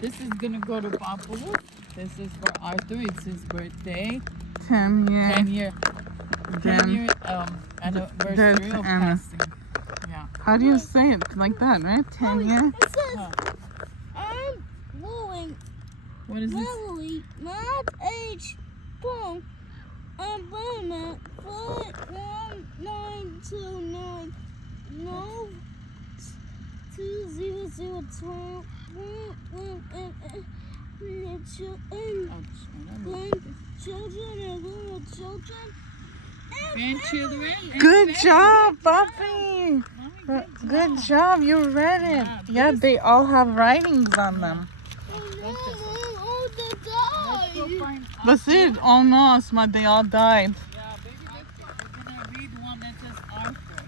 This is gonna go to Papu. This is for Arthur. It's his birthday. 10 years. 10 year anniversary There's of Anna. passing. Yeah. How do you say it? Like that, right? 10 years? It says, Huh. I'm willing, What is this? Lily, not age, phone, I'm Burma, 41929, no, 2002, children and little children. Grandchildren. and Good family. job, Puppy! Mommy, Good job, you read it. Yeah, they all have writings on them. Let's go Oh, find That's it, almost, but they all died. Yeah, baby, we're gonna read one that says Arthur.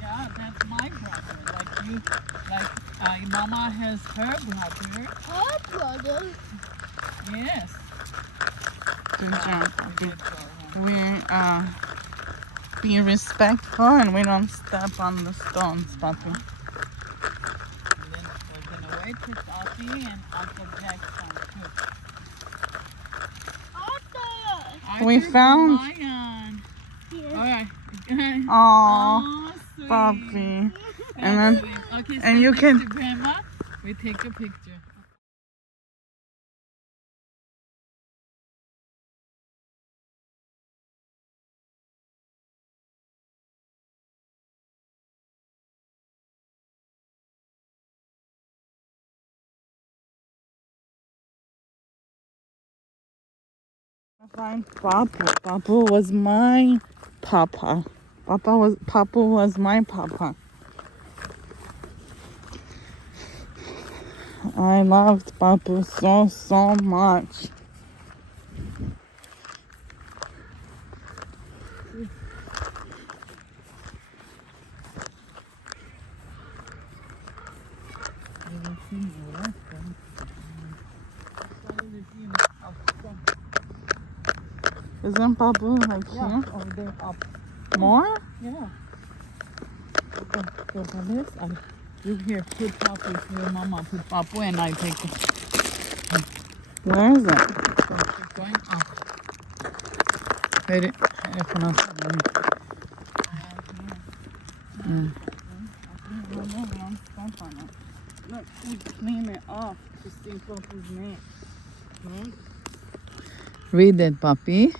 Yeah, that's my brother. Like you, Mama has her brother. Her brother. Yes. Good job, Puppy. Good for her. We be respectful and we don't step on the stones, Puppy. And then we're gonna wait for Tati and Uncle Jack's son too. Arthur. We Arthur found- Lion. Yes. All right. Aww, Oh, sweet. Puppy. That's And then- sweet. Okay, and stand you next can- to Grandma. We take a picture. Find Papa. Papa was my papa. Papa was my papa. I loved Papa so much. Isn't Papa like Yeah, here? over there up. More? Yeah. Okay, go for this. You here, put Papu for your mama, put Papu, and I take it. Where is it? So keep going up. Wait, Look, we clean it off to see Papa's name. Read it, puppy.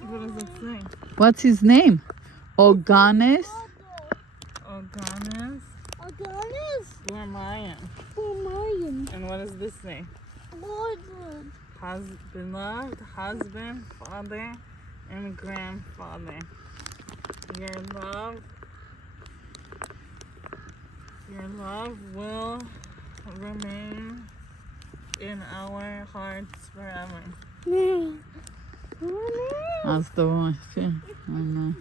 What does it say? What's his name? Oganes? Oganes Adonis. Glamayan. Mayan. And what does this say? Lordwood. Beloved husband, father, and grandfather. Your love will remain in our hearts forever. That's the one. I know.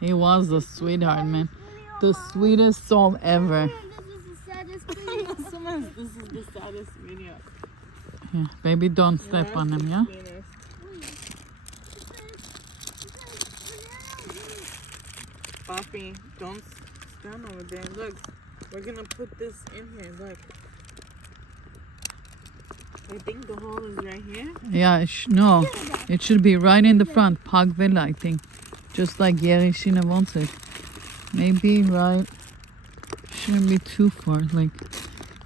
He was a sweetheart, man. The sweetest soul ever. This is the saddest thing. This is the saddest video. Yeah, baby, don't step on him, yeah? Papi, don't stand over there. Look, we're gonna put this in here. Look. I think the hole is right here. Yeah, no. It should be right in the front. Pagvilla, I think. Just like Yerishina wants it. Maybe right. Shouldn't be too far. Like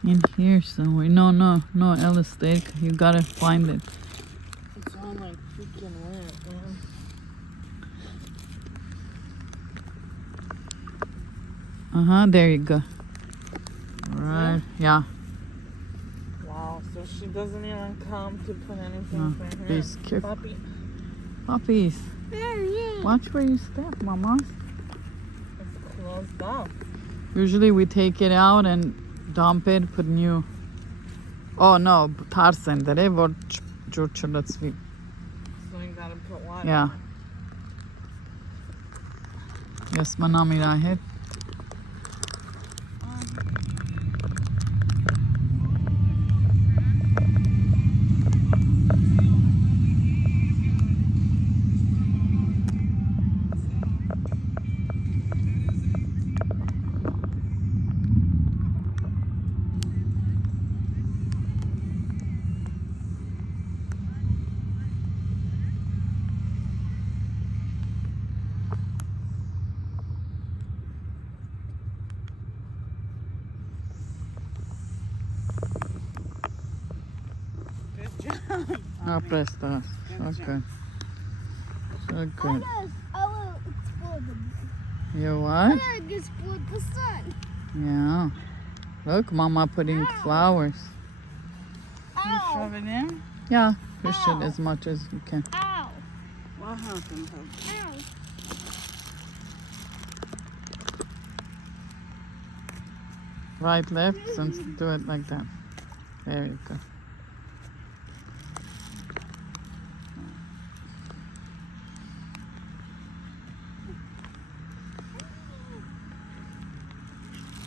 in here somewhere. No, Ellis, you gotta find it. It's all like freaking weird, man. There you go. Right, yeah. Wow, so she doesn't even come to put anything No, for her. be careful. Papi, Puppies, watch where you step, mama. it's closed off. Usually we take it out and dump it, put new. Oh no, tarsen dere vor çurçurlatsvi. So you gotta put water. Yeah. Yes, manami rahet. Oh, prestas. So good. So I good. guess I will explore the You I what? want to explore the sun. Yeah. Look, Mama putting flowers. You Ow. shove it in? Yeah, push it Ow. as much as you can. Ow. What happened? Ow. Right, left, and do it like that. There you go.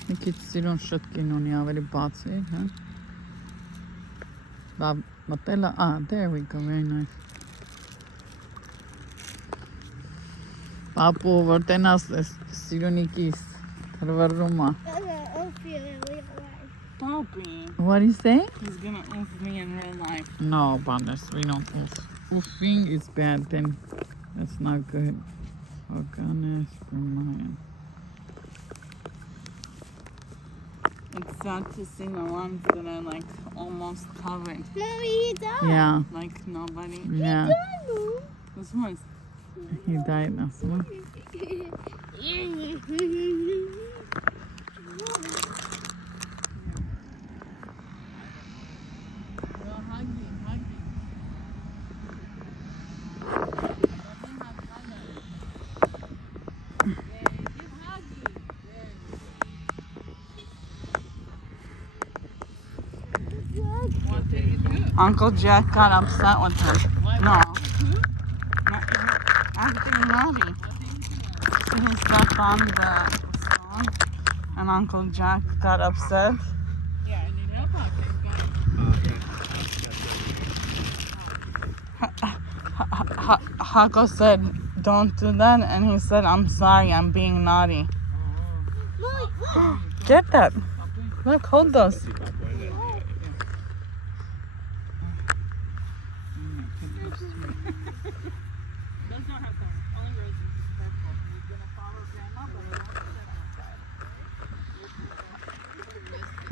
Մի սիրուն շտկին ունի ավելի բաց է, հա? Լավ մտել է, there we go, very nice. Պապու, որ տենաս սիրունիկիս, թրվռում է. I'll feel it real life. Poppy. What do you say? He's gonna oof me in real life. No, Bandes, we don't oof. Oofing is bad, then that's not good. Organis, Brian. It's sad to see the ones that are like almost covered. Mommy, he died. Yeah, Like nobody. yeah, Mom. This one's he died now. So. Uncle Jack got upset with him. No. Acting naughty. So he stepped on the stone and Uncle Jack got upset. Hako said, don't do that. And he said, I'm sorry, I'm being naughty. Get that. Look, hold those.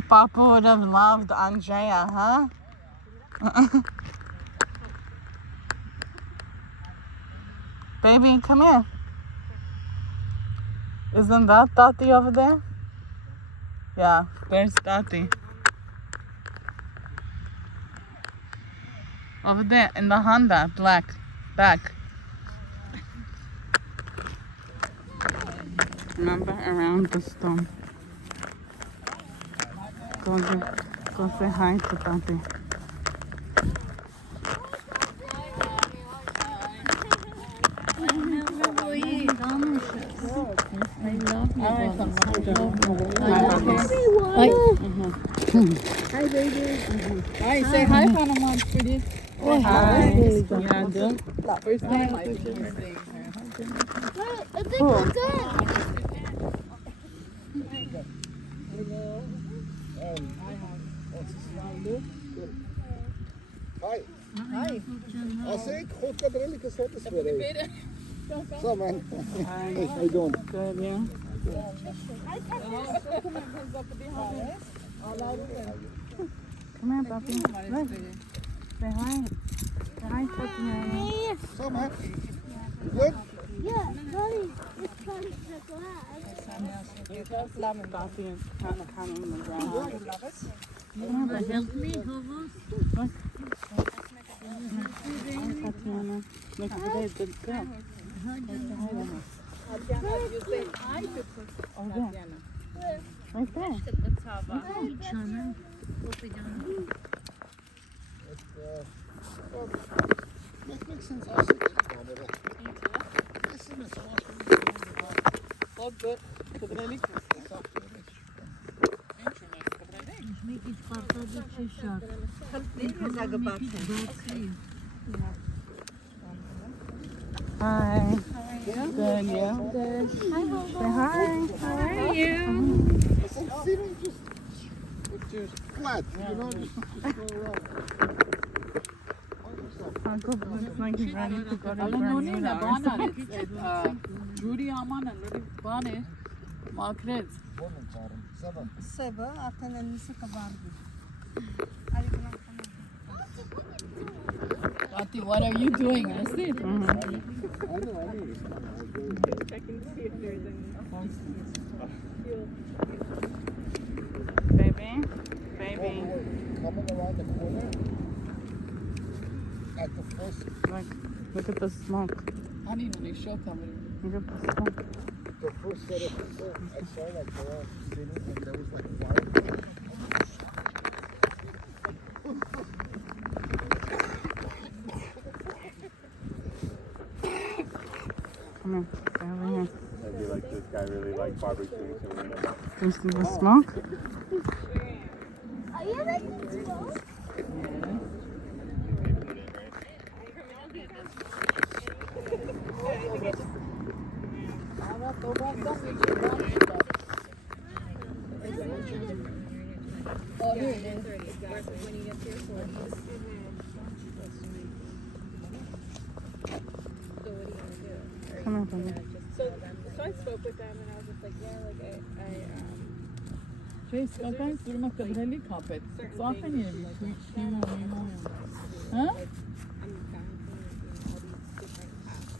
Papa would have loved Andrea, huh? Baby, come here. Isn't that Tati over there? Yeah, there's Tati. Over there in the Honda, black, back. Remember, around the stone. Go say hi to Tati. Hi, baby. Hi, say hi, Panama, pretty. Hi. Yeah, do. First time I think we're staying here. Wait, I think we're done. Hei. Jeg koker det litt sånn for deg. Sammen. How you doing? Good, yeah. Come here, puppy. Look. Say hi. Say hi, Tati. Sammen. Good? Yeah, Mommy, it's from the glass. Tati is kind of in the ground. Help me, Look. Tatiana. Look at today's good girl. You say hi to Oh, yeah. Right there. Makes sense. I see it. Good. Добрый Hi. Good, yeah. Good. Say hi. How are you? Just flat, you know, just go around. Uncle looks like he's ready to go to Bermuda. Bermuda. Judy Aman and Rudy Bane. Margaret. Seven. Seba, akan elisi kabardı. Hadi bırak. Tati, what are you doing? I see it. I know, it's kind of good. Checking to see if there's any Baby, baby. Coming around the corner, at the first, Look at the smoke. Honey, no, show camera. Look at the smoke. the first set of people, I saw like they all sitting and there was like fire. Come here. Stay over here. Maybe like this guy really liked barbecuing, so we're gonna Do you see the smoke? Are you making smoke? Come here, baby. So I spoke with them and I was just like, yeah, like Şey, skakaj duruma kadar eli kapet. Zaten yeri. Ha? I'm down for all these different paths.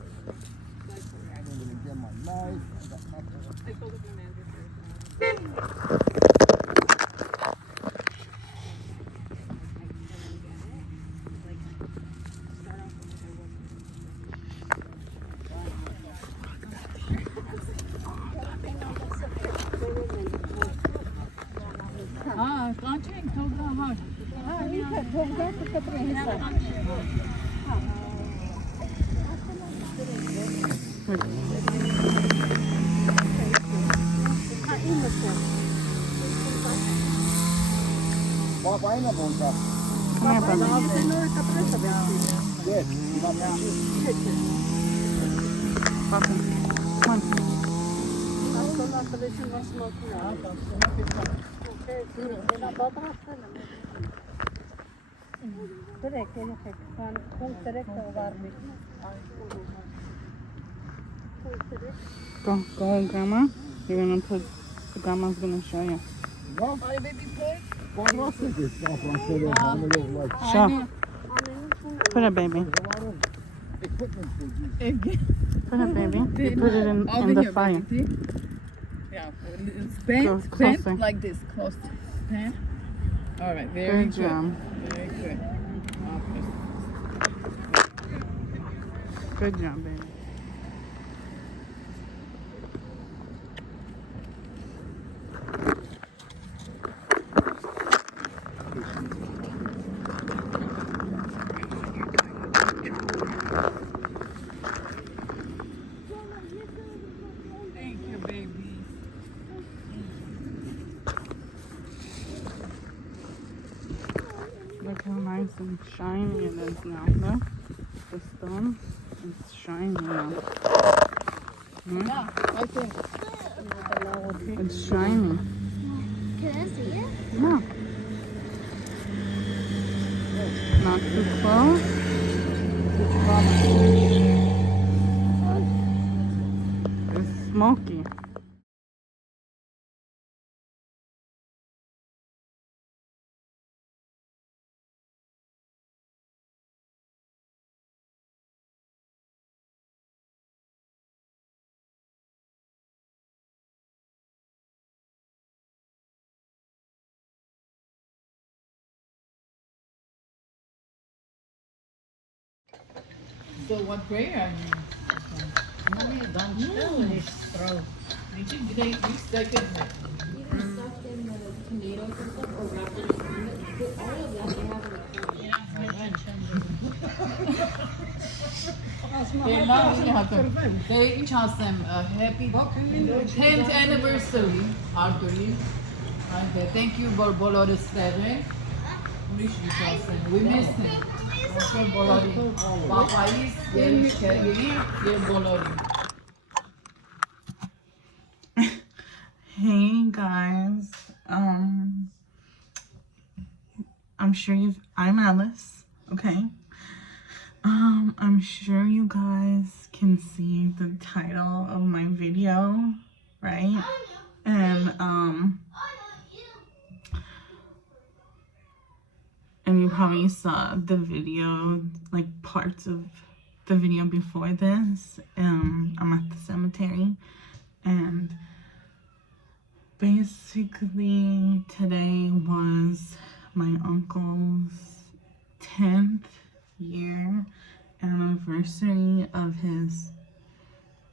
I'm gonna get my knife. I got nothing. I spoke with my manager first. Ah, kaçın toga har. Vad var ena båten? Come here, baby. Yes, you got that. Papa. Come on. Go, Grandma. You're gonna put. Grandma's gonna show you. Ja, vad var det framför det? Han är like Show. Put it, baby. a lot of equipment they use. Put it, baby. You put it in the fire. Yeah, it's Go bent, closer. bent like this, close. Bent. All right, very Good good. job. Very good. Good job, baby. Thank you, baby. Look how nice and shiny it is now. Look, the stone is shiny now. Hmm? Yeah, I think. It's shiny. Can I see it? Yeah. Not too close. It's smoky. So what prayer are you? Did you great week second? Either stuffed in the tomatoes and stuff or wrapped in the all of that they have They each has them a happy 10th anniversary. Arthurly. And thank you for Bolorus Steve. We missed him. For Bolori. Papayis, Yerish Kergiri, Yer Bolori. Hey guys, I'm sure I'm Alice, okay? I'm sure you guys can see the title of my video, right? And and you probably saw the video, like parts of the video before this. I'm at the cemetery, and basically today was my uncle's 10th year anniversary of his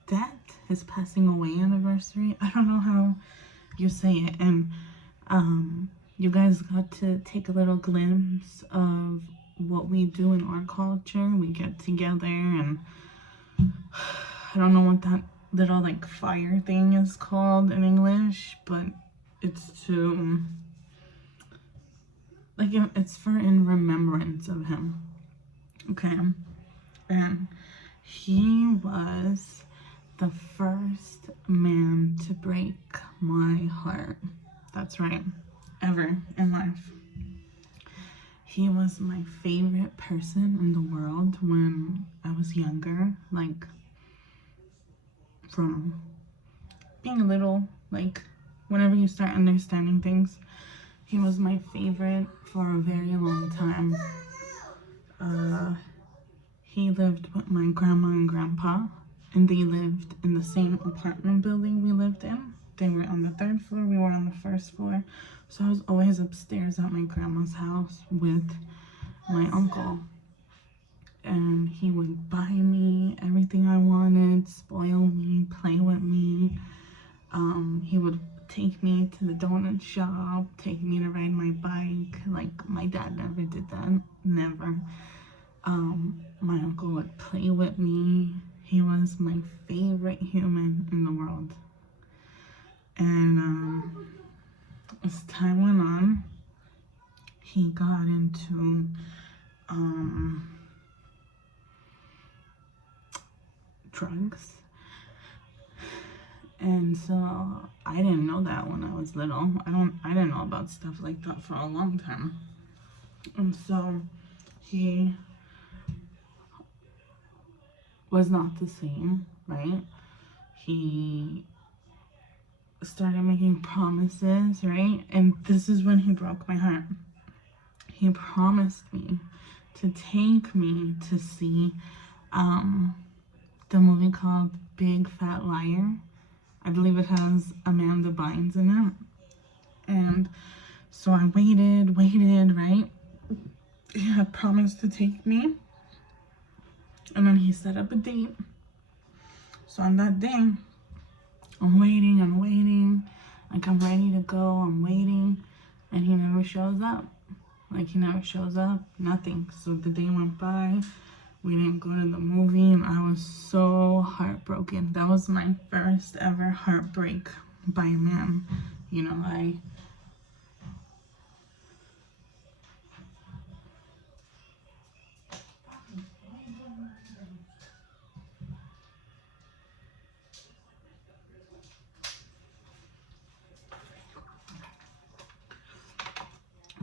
death, his passing away anniversary. I don't know how you say it. And you guys got to take a little glimpse of what we do in our culture. We get together, and I don't know what that little like fire thing is called in English, but it's to like, it's for in remembrance of him. Okay. And he was the first man to break my heart. That's right. Ever in life. He was my favorite person in the world when I was younger. Like, from being a little, like, whenever you start understanding things, he was my favorite for a very long time. He lived with my grandma and grandpa, and they lived in the same apartment building we lived in. They were on the 3rd floor, we were on the 1st floor. So I was always upstairs at my grandma's house with my uncle. And he would buy me everything I wanted, spoil me, play with me. He would take me to the donut shop, take me to ride my bike. Like, my dad never did that, never. My uncle would play with me. He was my favorite human in the world. And as time went on, he got into drugs. And so I didn't know that when I was little. I didn't know about stuff like that for a long time. And so he was not the same, right? He started making promises, right? And this is when he broke my heart. He promised me to take me to see the movie called Big Fat Liar. I believe it has Amanda Bynes in it. And so I waited, right? He had promised to take me. And then he set up a date. So on that day, I'm waiting. Like, I'm ready to go, I'm waiting. And he never shows up. Like, he never shows up, nothing. So the day went by. We didn't go to the movie, and I was so heartbroken. That was my first ever heartbreak by a man. You know,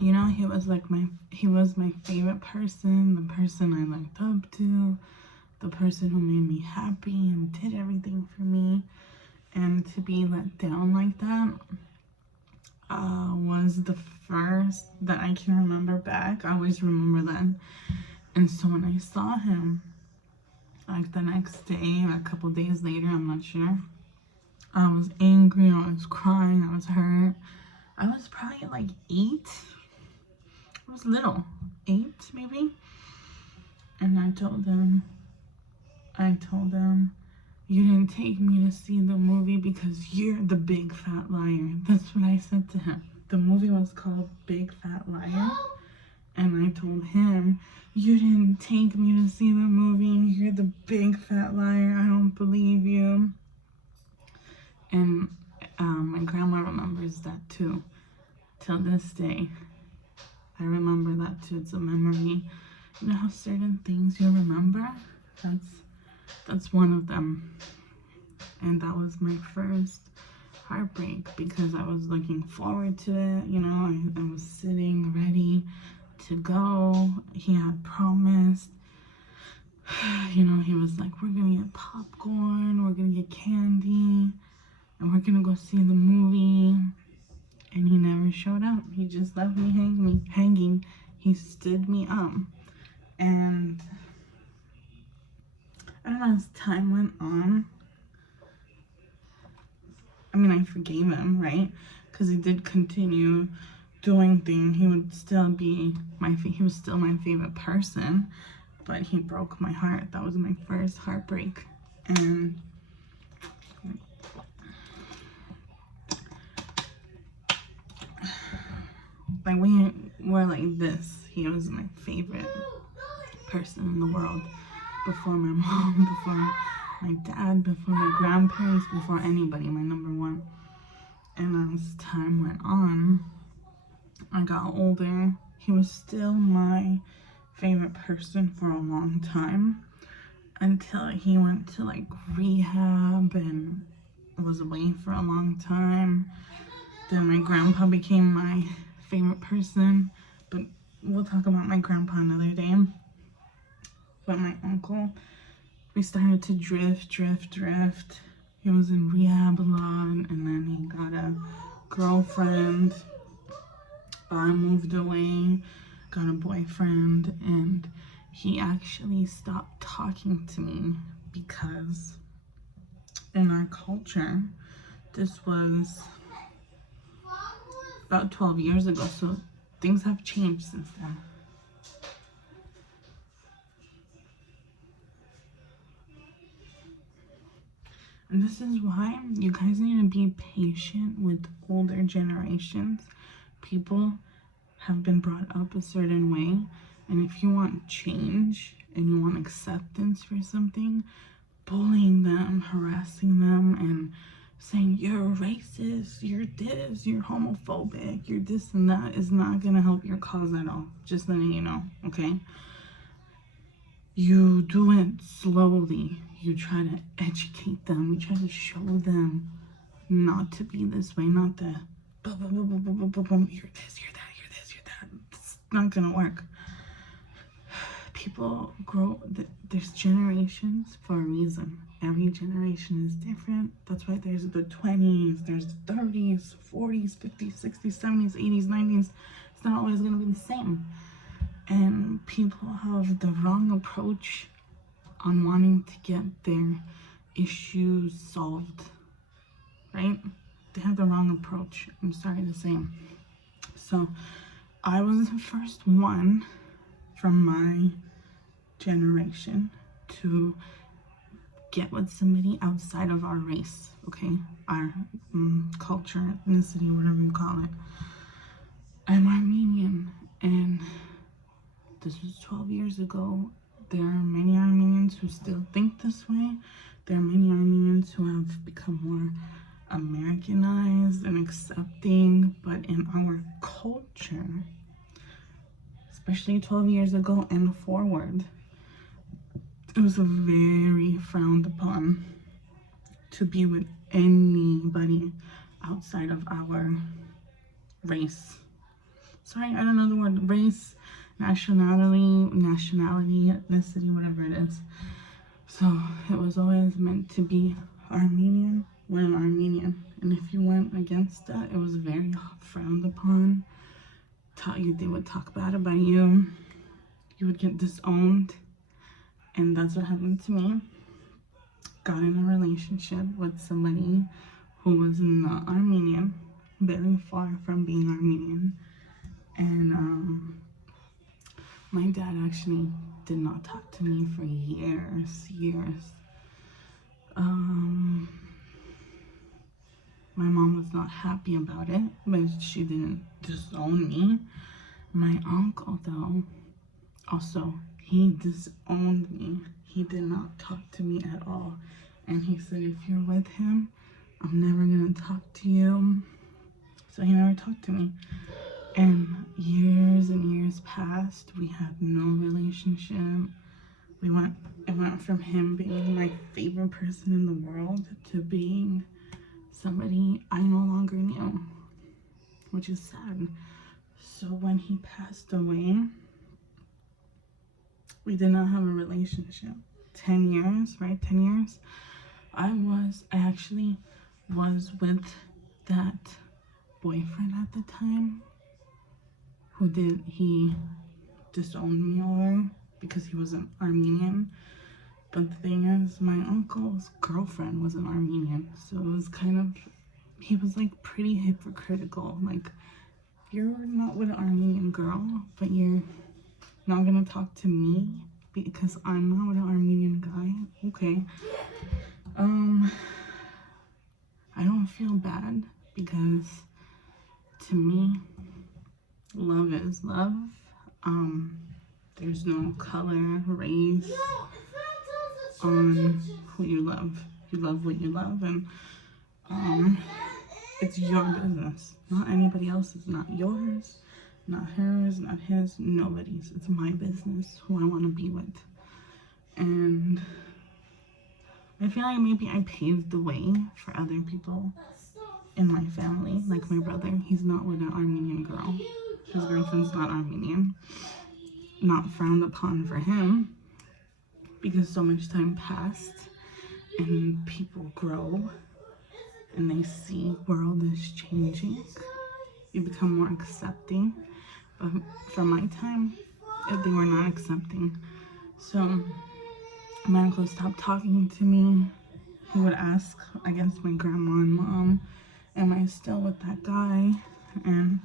you know, he was my favorite person, the person I looked up to, the person who made me happy and did everything for me. And to be let down like that was the first that I can remember back. I always remember that. And so when I saw him, like the next day, a couple days later, I'm not sure, I was angry, I was crying, I was hurt. I was probably like 8. I was little, 8 maybe. And I told them, you didn't take me to see the movie because you're the big fat liar. That's what I said to him. The movie was called Big Fat Liar. And I told him, you didn't take me to see the movie. You're the big fat liar. I don't believe you. And my grandma remembers that too. Till this day. I remember that too. It's a memory. You know how certain things you remember? That's one of them. And that was my first heartbreak because I was looking forward to it. You know, I was sitting ready to go. He had promised. You know, he was like, we're gonna get popcorn, we're gonna get candy, and we're gonna go see the movie. And he never showed up. He just left me hanging He stood me up. And I don't know, as time went on, I mean, I forgave him, right? Because he did continue doing things. He would still be he was still my favorite person, but he broke my heart. That was my first heartbreak. And like, we were like this. He was my favorite person in the world, before my mom, before my dad, before my grandparents, before anybody, my number one. And as time went on, I got older, he was still my favorite person for a long time, until he went to like rehab and was away for a long time. Then my grandpa became my favorite person, but we'll talk about my grandpa another day. But my uncle, we started to drift. He was in rehab a lot, and then he got a girlfriend. Moved away, got a boyfriend, and he actually stopped talking to me because in our culture, this was about 12 years ago, so things have changed since then. And this is why you guys need to be patient with older generations. People have been brought up a certain way, and if you want change and you want acceptance for something, bullying them, harassing them, and saying you're racist, you're this, you're homophobic, you're this and that is not gonna help your cause at all. Just letting you know, okay? You do it slowly. You try to educate them. You try to show them not to be this way, not the boom, boom, boom, boom, boom, boom, boom, boom. You're this, you're that, you're this, you're that. It's not gonna work. People grow, there's generations for a reason. Every generation is different. That's why there's the 20s, there's the 30s, 40s, 50s, 60s, 70s, 80s, 90s. It's not always gonna be the same. And people have the wrong approach on wanting to get their issues solved, right? They have the wrong approach, I'm sorry to say. So I was the first one from my generation to get with somebody outside of our race, okay? Our culture, ethnicity, whatever you call it. I'm Armenian, and this was 12 years ago. There are many Armenians who still think this way. There are many Armenians who have become more Americanized and accepting, but in our culture, especially 12 years ago and forward, it was very frowned upon to be with anybody outside of our race. Sorry, I don't know the word race, nationality, ethnicity, whatever it is. So it was always meant to be Armenian when I'm Armenian. And if you went against that, it was very frowned upon. They would talk bad about you. You would get disowned. And that's what happened to me. Got in a relationship with somebody who was not Armenian, very far from being Armenian. And my dad actually did not talk to me for years. My mom was not happy about it, but she didn't disown me. My uncle, though, also, he disowned me. He did not talk to me at all. And he said, if you're with him, I'm never gonna talk to you. So he never talked to me. And years passed. We had no relationship. It went from him being my favorite person in the world to being somebody I no longer knew, which is sad. So when he passed away, we did not have a relationship. 10 years, right? 10 years. I actually was with that boyfriend at the time he disowned me over because he was an Armenian. But the thing is, my uncle's girlfriend was an Armenian, so it was kind of, he was like pretty hypocritical. Like, you're not with an Armenian girl, but you're not gonna talk to me because I'm not with an Armenian guy. Okay. I don't feel bad because to me, love is love. There's no color, race on who you love. You love what you love, and it's your business, not anybody else's. Not yours, not hers, not his, nobody's. It's my business who I want to be with. And I feel like maybe I paved the way for other people in my family. Like my brother, he's not with an Armenian girl. His girlfriend's not Armenian. Not frowned upon for him, because so much time passed and people grow and they see world is changing. You become more accepting. But for my time, they were not accepting. So my uncle stopped talking to me. He would ask, I guess, my grandma and mom, am I still with that guy? And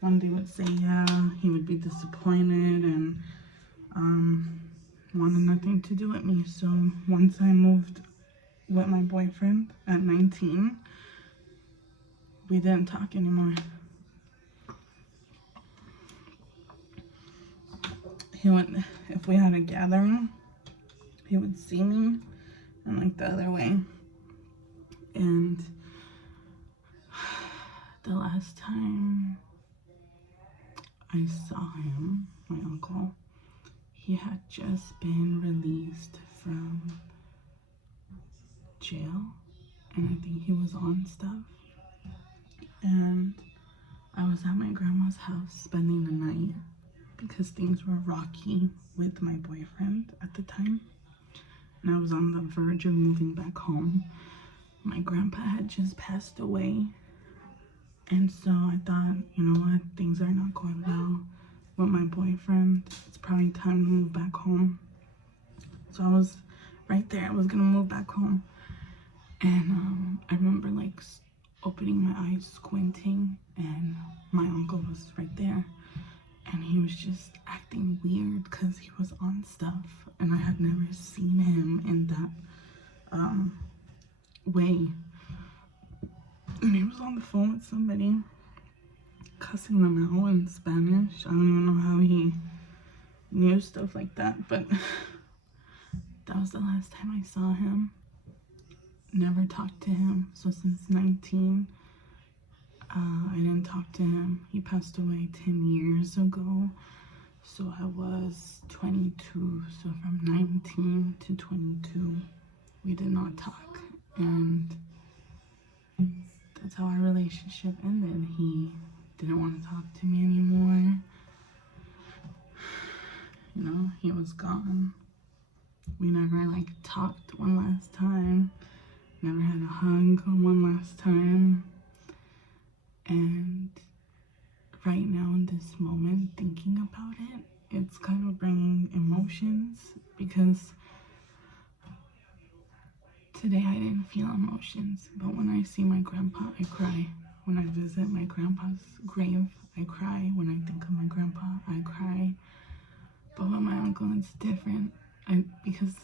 one day would say yeah. He would be disappointed and wanted nothing to do with me. So once I moved with my boyfriend at 19, we didn't talk anymore. He would, if we had a gathering, he would see me and like the other way. And the last time I saw him, my uncle, he had just been released from jail, and I think he was on stuff. And I was at my grandma's house spending the night because things were rocky with my boyfriend at the time. And I was on the verge of moving back home. My grandpa had just passed away. And so I thought, you know what, things are not going well with my boyfriend. It's probably time to move back home. So I was right there. I was gonna move back home. And I remember like opening my eyes, squinting, and my uncle was right there. And he was just acting weird because he was on stuff. And I had never seen him in that way. And he was on the phone with somebody, cussing them out in Spanish. I don't even know how he knew stuff like that, but that was the last time I saw him. Never talked to him. So since 19, I didn't talk to him. He passed away 10 years ago. So I was 22. So from 19 to 22, we did not talk. And that's how our relationship ended. He didn't want to talk to me anymore. You know, he was gone. We never like talked one last time. Never had a hug one last time. And right now in this moment, thinking about it, it's kind of bringing emotions because today I didn't feel emotions, but when I see my grandpa, I cry. When I visit my grandpa's grave, I cry. When I think of my grandpa, I cry. But with my uncle, it's different. Because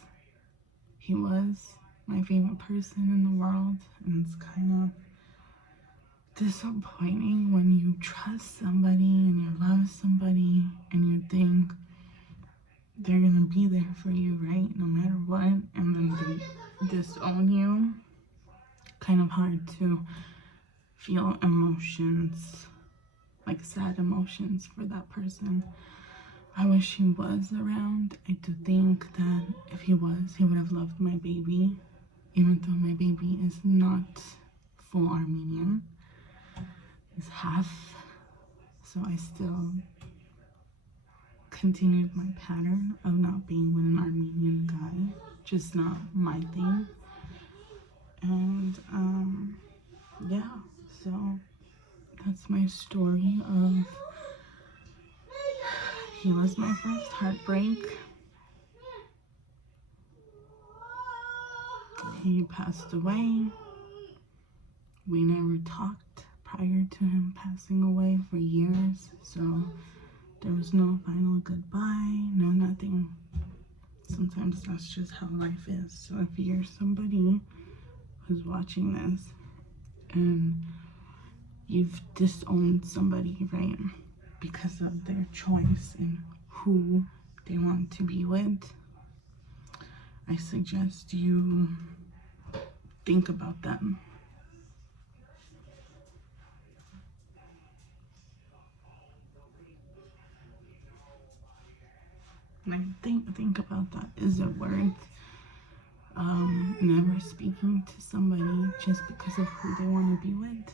he was my favorite person in the world, and it's kind of disappointing when you trust somebody and you love somebody and you think they're gonna be there for you, right, no matter what, and then they disown you. Kind of hard to feel emotions, like sad emotions for that person. I wish he was around. I do think that if he was, he would have loved my baby, even though my baby is not full Armenian. He's half. So I still continued my pattern of not being with an Armenian guy, just not my thing. And yeah, so that's my story of He was my first heartbreak. He passed away. We never talked prior to him passing away for years, so there was no final goodbye, no nothing. Sometimes that's just how life is. So if you're somebody who's watching this and you've disowned somebody, right, because of their choice and who they want to be with, I suggest you think about them. Like, think about that. Is it worth never speaking to somebody just because of who they want to be with?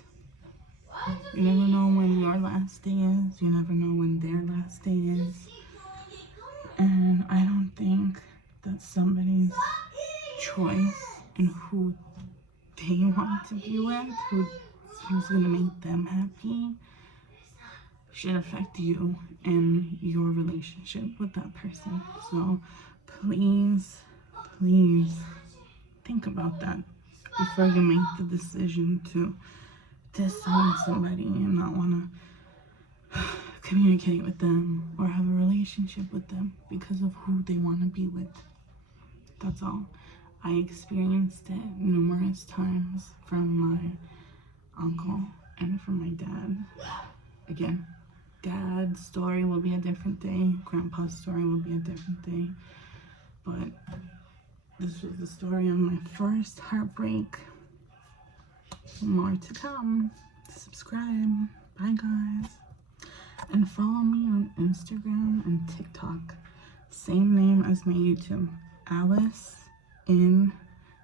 You never know when your last day is. You never know when their last day is. And I don't think that somebody's choice and who they want to be with, who's gonna make them happy, should affect you and your relationship with that person. So please think about that before you make the decision to disown somebody and not want to communicate with them or have a relationship with them because of who they want to be with. That's all. I experienced it numerous times from my uncle and from my dad. Again, Dad's story will be a different day. Grandpa's story will be a different day. But this was the story of my first heartbreak. More to come. Subscribe. Bye, guys. And follow me on Instagram and TikTok. Same name as my YouTube. Alice in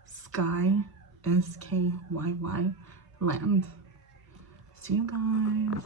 Sky, SKYY Land. See you guys.